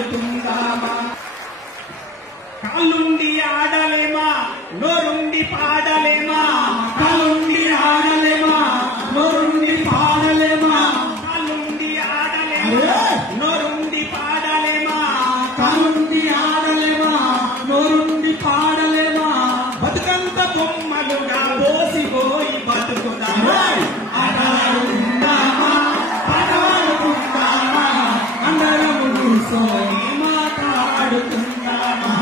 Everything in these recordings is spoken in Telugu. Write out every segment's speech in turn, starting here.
ఆడుకుందామా కాలుండి ఆడలేమా నోరుండి పాడలేమా కాలుండి ఆడలేమా నోరుండి పాడలేమా కాలుండి ఆడలేమా నోరుండి పాడలేమా కాలుండి ఆడలేమా నోరుండి పాడలేమా బతుకంత బొమ్మలుగా పోసిపోయి బతుకుదామా ఆడాడుకుందామా పాడాడుకుందామా అందరము కూర్చొని మాట్లాడుకుందామా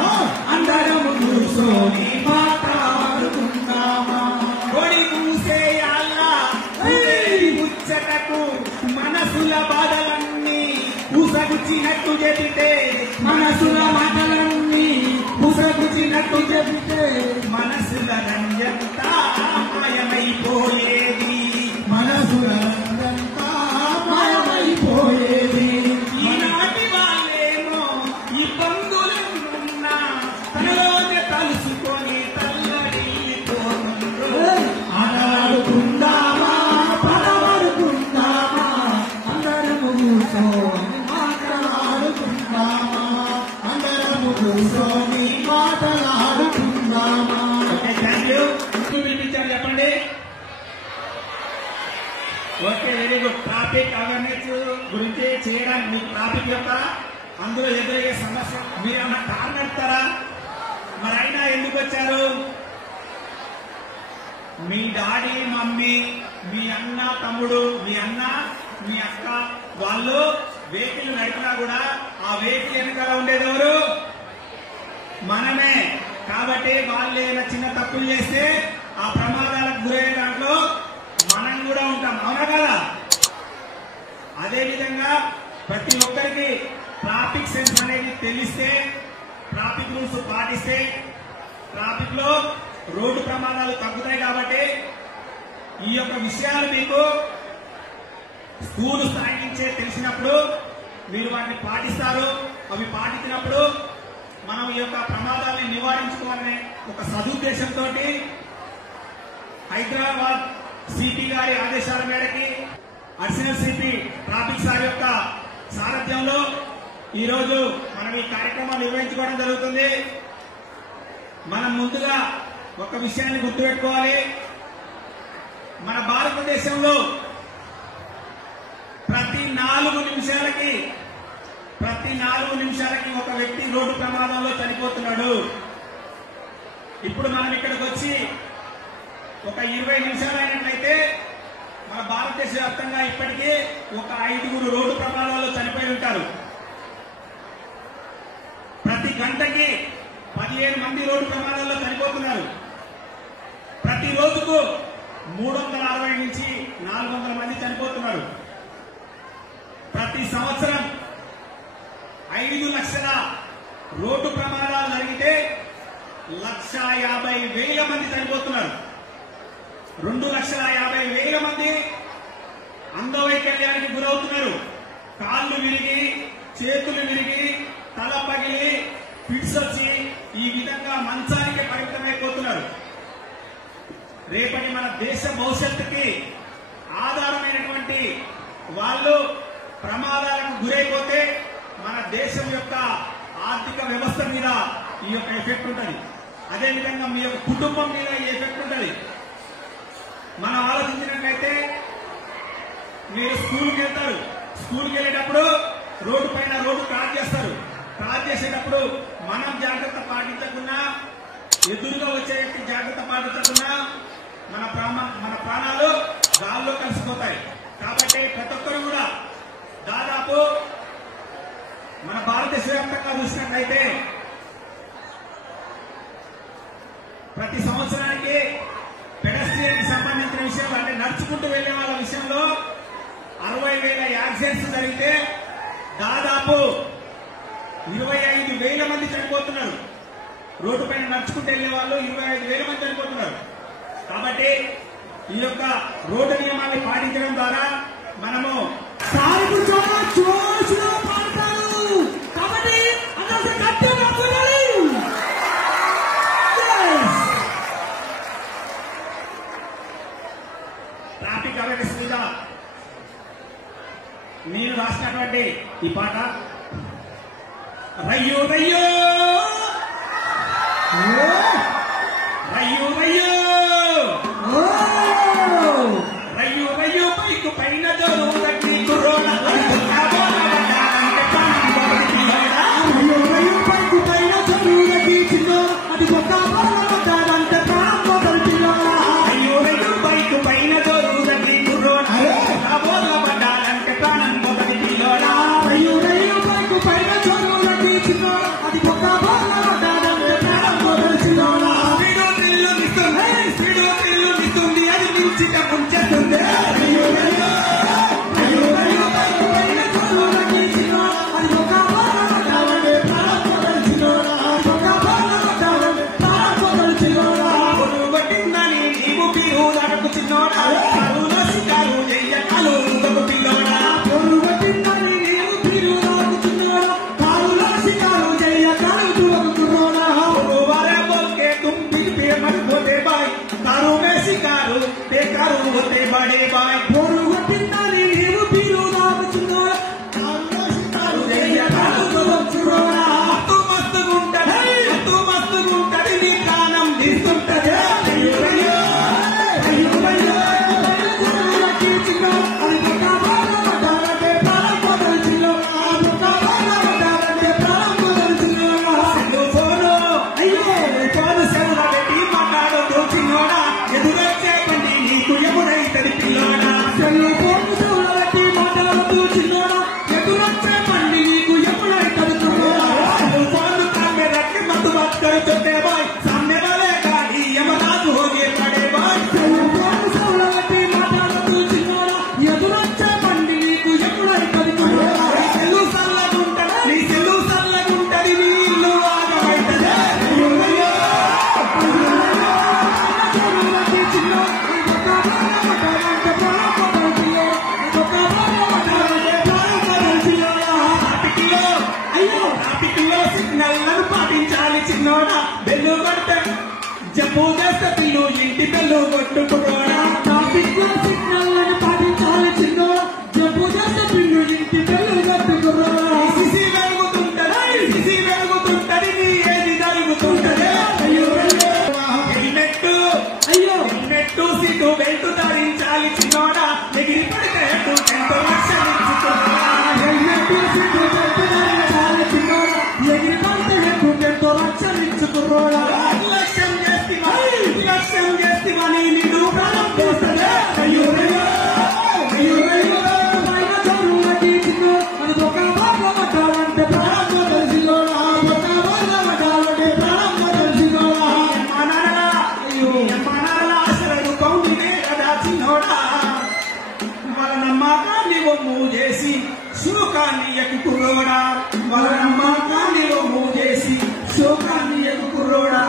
అందరము కూర్చొని మాట్లాడుకుందామా కొడి కూసేయాలా ముచ్చటకు మనసుల బాధలన్నీ ఉసగుచ్చినట్టు చెబితే మనసుల మాటలన్నీ ఉసగుచ్చినట్టు చెబితే మనసుల రంజంతా మాయమైపోయేది మనసుల రంజంతా మాయమైపోయేది ఈనాటి వాళ్ళేమో ఇబ్బందులన్నా తనలోనే తలుసుకొని తల్లడిల్లిపోతుండ్రు ఆడాడుకుందామా పడవడుకుందామా అందరము కూర్చొని మాట్లాడుకుందామా అందరము కూర్చొని మాట్లాడుకుందామా పిలిపించారు చెప్పండి okay very good traffic awareness గురించి చేయడానికి మీకు ట్రాఫిక్ యొక్క అందులో ఎదురయ్యే సమస్య మీరు ఏమన్నా కారు నడుపుతారా మరి అయినా ఎందుకు వచ్చారు మీ డాడీ మమ్మీ మీ అన్న తమ్ముడు మీ అన్న మీ అక్క వాళ్ళు వెహికల్ నడిపినా కూడా ఆ వెహికల్ వెనకాల ఉండేది ఎవరు మనమే కాబట్టి వాళ్ళు ఏదైనా చిన్న తప్పులు చేస్తే ఆ ప్రమాదాలకు గురయ్యే దాంట్లో మనం కూడా ఉంటాం అవునా కదా అదేవిధంగా ప్రతి ఒక్కరికి ట్రాఫిక్ సెన్స్ అనేది తెలిస్తే ట్రాఫిక్ రూల్స్ పాటిస్తే ట్రాఫిక్ లో రోడ్డు ప్రమాదాలు తగ్గుతాయి కాబట్టి ఈ యొక్క విషయాలు మీకు స్కూల్ స్థాయి నుంచే తెలిసినప్పుడు మీరు వాటిని పాటిస్తారు అవి పాటించినప్పుడు మనం ఈ యొక్క ప్రమాదాన్ని నివారించుకోవాలనే ఒక సదుద్దేశంతో హైదరాబాద్ సిపి గారి ఆదేశాల మేరకి అడిషనల్ సిపి ట్రాఫిక్ సార్ యొక్క సారథ్యంలో ఈరోజు మనం ఈ కార్యక్రమాన్ని నిర్వహించుకోవడం జరుగుతుంది. మనం ముందుగా ఒక విషయాన్ని గుర్తుపెట్టుకోవాలి. మన భారతదేశంలో ప్రతి 4 నిమిషాలకి ఒక వ్యక్తి రోడ్డు ప్రమాదంలో చనిపోతున్నాడు. ఇప్పుడు మనం ఇక్కడికి వచ్చి ఒక 20 నిమిషాలు అయినట్లయితే మన భారతదేశ వ్యాప్తంగా ఇప్పటికీ ఒక 5 రోడ్డు ప్రమాదాల్లో చనిపోయి ఉంటారు. ప్రతి గంటకి 15 మంది రోడ్డు ప్రమాదాల్లో చనిపోతున్నారు. ప్రతి రోజుకు 360 నుంచి 400 మంది చనిపోతున్నారు. ప్రతి సంవత్సరం 5 లక్షల రోడ్డు ప్రమాదాలు జరిగితే 1,50,000 మంది చనిపోతున్నారు. 2,50,000 మంది అంగవైకల్యానికి గురవుతున్నారు. కాళ్ళు విరిగి, చేతులు విరిగి, తల పగిలి, ఫిట్స్ వచ్చి ఈ విధంగా మంచానికి పరిమితమైపోతున్నారు. రేపటి మన దేశ భవిష్యత్తుకి ఆధారమైనటువంటి వాళ్ళు ప్రమాదాలకు గురైపోతే మన దేశం యొక్క ఆర్థిక వ్యవస్థ మీద ఈ యొక్క ఎఫెక్ట్ ఉంటుంది. అదేవిధంగా మీ యొక్క కుటుంబం మీద ఈ ఎఫెక్ట్ ఉంటుంది. మనం ఆలోచించినట్లయితే మీరు స్కూల్కి వెళ్తారు. స్కూల్కి వెళ్ళేటప్పుడు రోడ్డు పైన రోడ్డు క్రాస్ చేస్తారు. క్రాస్ చేసేటప్పుడు మనం జాగ్రత్త పాటించకుండా, ఎదురుగా వచ్చే వ్యక్తి జాగ్రత్త పాటించకుండా మన ప్రాణాలు గాల్లో కలిసిపోతాయి. కాబట్టి ప్రతి ఒక్కరు కూడా దాదాపు మన భారతదేశ వ్యాప్తంగా చూసినట్లయితే ప్రతి సంవత్సరానికి పెడస్ట్రియన్ కి సంబంధించిన విషయాలు అంటే నడుచుకుంటూ వెళ్లే వాళ్ళ విషయంలో 60,000 యాక్సిడెంట్స్ జరిగితే దాదాపు 25,000 మంది చనిపోతున్నారు. రోడ్డు పైన నడుచుకుంటూ వెళ్లే వాళ్ళు 25,000 మంది చనిపోతున్నారు. కాబట్టి ఈ యొక్క రోడ్డు నియమాన్ని పాటించడం ద్వారా మనము ట్రాఫిక్ అవేర్నెస్ మీద నేను రాసినటువంటి ఈ పాట రయ్యో రయ్యో రయ్యో రయ్యో రయ్యో రయ్యో పైకు పైన జోరు తగ్గి కుర్రోడ రయ్యో రయ్యో పైకు పైన జోరు తగ్గి చిన్నో అది కొత్త బాలంటే ప్రాణం మొదలుపిలో రయ్యో రయ్యో పైకు పైన జోరు తగ్గి కుర్రోడ బోర్ల పడ్డాలంటే ప్రాణం మొదలుపిలో రయ్యో రయ్యో పైకు పైన జోరు తగ్గి చిన్నో అది కొత్త బాలంటే ప్రాణం మొదలుపిలో స్పీడు అది మించిక ముంచేస్తుంది రయ్యో రయ్యో రయ్యో రయ్యో పైకు పైన జోరు తగ్గి చిన్నో అది కొత్త బాలంటే ప్రాణం మొదలుపిలో కొత్త బాలంటే ప్రాణం మొదలుపిలో పట్టిందని నీవు పీరు దాటకు చిన్నోడా కాలులో సికారు చెయ్యకాలు ఊదకు పిల్లోడా పొరు పట్టిందని నీవు పీరు దాటకు చిన్నోడా కాలులో సికారు చెయ్యకాలు ఊదకు కుర్రోడా వారే బోల్కే తుమ్ పిల్ పే మत होते बाय कारू में सिकारू बेकारू होते बड़े बाय పొరు పట్టిందని నీవు పీరు దాటకు చిన్నోడా కాలులో సికారు చెయ్యకాలు ఊదకు కుర్రోడా తు మస్తుగుంటది నీ ప్రాణం తీస్తుంటది రయ్యో రయ్యో రయ్యో రయ్యో ఎదురొచ్చే పండి నీకు ఎప్పుడైతది పిల్లోడా సెల్లు ఫోను చెవులకి మాట్లాడుతూ చిన్నోడా ఎదురొచ్చే పండి నీకు ఎప్పుడైతది పిల్లోడా సెల్లు ఫోను కెమెరాకి మత్తు బక్కడుతుంటే బాయ్ सामने वाले का ही यमराज हो गए पड़े बाय సెల్లు ఫోను చెవులకి మాట్లాడుతూ చిన్నోడా ఎదురొచ్చే పండి నీకు ఎప్పుడైతది పిల్లోడా సెల్లు సల్లగుంటది నీ సెల్లు సల్లగుంటది నీ ఇల్లు ఆగమైతది రయ్యో రయ్యో సిగ్నల్లను పాటించాలి చిన్నోడా బెల్లు కొట్ట జబ్బు చేస్తే పిల్లు ఇంటి బెల్లు కొట్టుకురోడా ట్రాఫిక్ లో సిగ్నల్లను పాటించాలి చిన్నోడా జబ్బు చేస్తే పిల్లు ఇంటి బెల్లు కొట్టుకురోడా సిసి వెలుగుతుంటది నీ ఏది జరుగుతుంటది అయ్యో హెల్మెట్ సీటు బెల్ట్ ధరించాలి చిన్నోడా ఎగిరి పడితే ఎంతో రక్షణించుకున్నా హెల్మెట్ సీటు బెల్ట్ ధరించాలి చిన్నోడా ఎగిరి పడితే ఎంతో రక్షణించుకురోడా లక్ష్యం చేస్తివని నిన్ను ప్రాణం పోతుంది అయ్యో రయ్యో అయ్యో రయ్యో పైన చదువులకి చిన్నో అది ఒక బాగా పట్టాలంటే ప్రాణం మొదలుసిలోడా ఒక బాగా పట్టాలంటే ప్రాణం మొదలుసిలోడా అయ్యో ఆశలను కౌంటినే కదా చిన్నోడా వాళ్ళ నమ్మకాన్ని ఒమ్ము చేసి శోకాన్ని ఎక్కుకుర్రోడా వాళ్ళ నమ్మకాన్ని ఒమ్ము చేసి శోకాన్ని ఎక్కుకుర్రోడా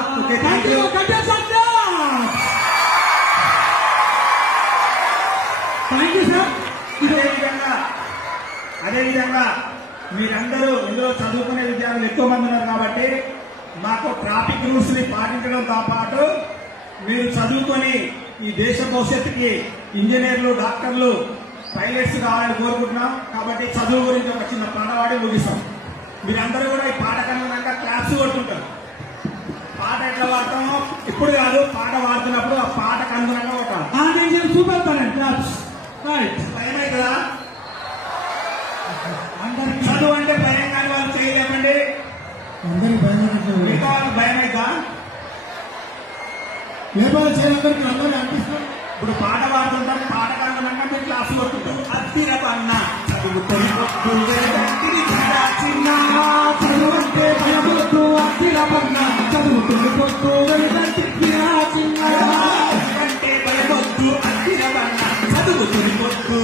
థ్యాంక్ యూ సార్. అదేవిధంగా మీరందరూ ఇందులో చదువుకునే విద్యార్థులు ఎక్కువ మంది ఉన్నారు కాబట్టి మాకు ట్రాఫిక్ రూల్స్ ని పాటించడంతో పాటు మీరు చదువుకొని ఈ దేశ భవిష్యత్తుకి ఇంజనీర్లు డాక్టర్లు పైలట్స్ కావాలని కోరుకుంటున్నాం. కాబట్టి చదువు గురించి ఒక చిన్న పాట పాడి ముగిస్తాం. మీరందరూ కూడా ఈ పాట కనుక క్లాప్స్ కొడుతుంటారు. పాట ఎట్లా పాడతామో ఇప్పుడు కాదు, పాట పాడుతున్నప్పుడు ఆ పాట కనుక ఒక సూపర్ క్లాప్స్ భయమే కదా. చదువు అంటే భయం కాని వాళ్ళు చేయలేమండి. మిగతా వాళ్ళకి భయం అవుతా లేకపోతే చేయడానికి అందరూ అనిపిస్తుంది. ఇప్పుడు పాట పాడుతుంటాం, పాట కనుక మీరు క్లాస్ కొట్టుకుంటాం. అత్తిరపన్న చదువుకొని చిన్న చదువు అంటే భయపడుతూ అత్తిరపన్న చదువుకొని పొత్తు చిన్న అంటే భయపడుతూ అత్తిరపన్న చదువుకొని పొత్తు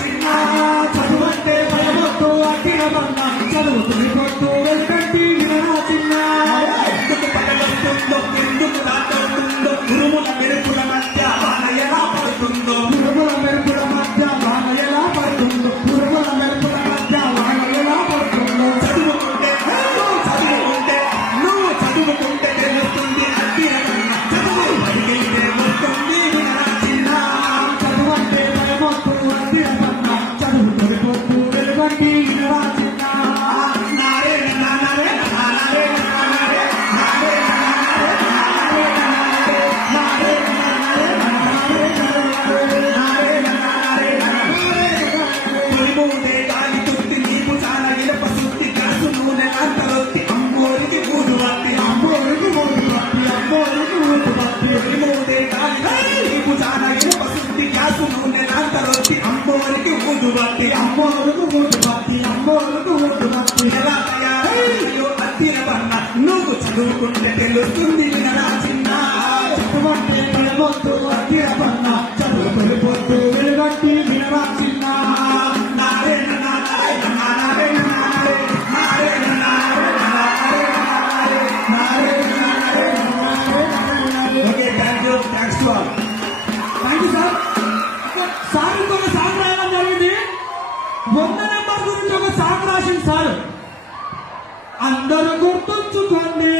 చిన్న చదువు అంటే భయపడుతూ అత్తిరపన్న చదువుకొని పొత్తు వెలుగంటి చిన్న ఎందుకు పగలవుతుందో ఎందుకు రాటవుతుందో ఉరుముల మెరుపుల మధ్య వాన ఎలా పడుతుందో ఉరుముల మెరుపుల మధ్య వాన ఎలా పడుతుందో ఉరుముల మెరుపుల మధ్య వాన ఎలా పడుతుందో చదువుకుంటే నువ్వు చదువుకుంటే తెలుస్తుంది అత్తిరపన్న చదువు పడికెళ్తే వస్తుంది చిన్న చదువు అంటే భయమొస్తూ అత్తిరపన్న చదువుకొని పొత్తు వెలుగంటి చిన్న చేస్తుంది వినరా చిన్న చదువంటే పడవద్దు అతిరపన్న చదువు పడిపోతూ వెలుగట్టి వినరా చిన్న Narayana Narayana Narayana Narayana Narayana. Okay, thank you. Thanks to all. Thank you sir. Sir ఇంకొక సాంగ్ రాయడం జరిగింది. 100 నెంబర్ గురించి ఒక సాంగ్ రాసింది సార్. అందరూ గుర్తుంచుకోండి.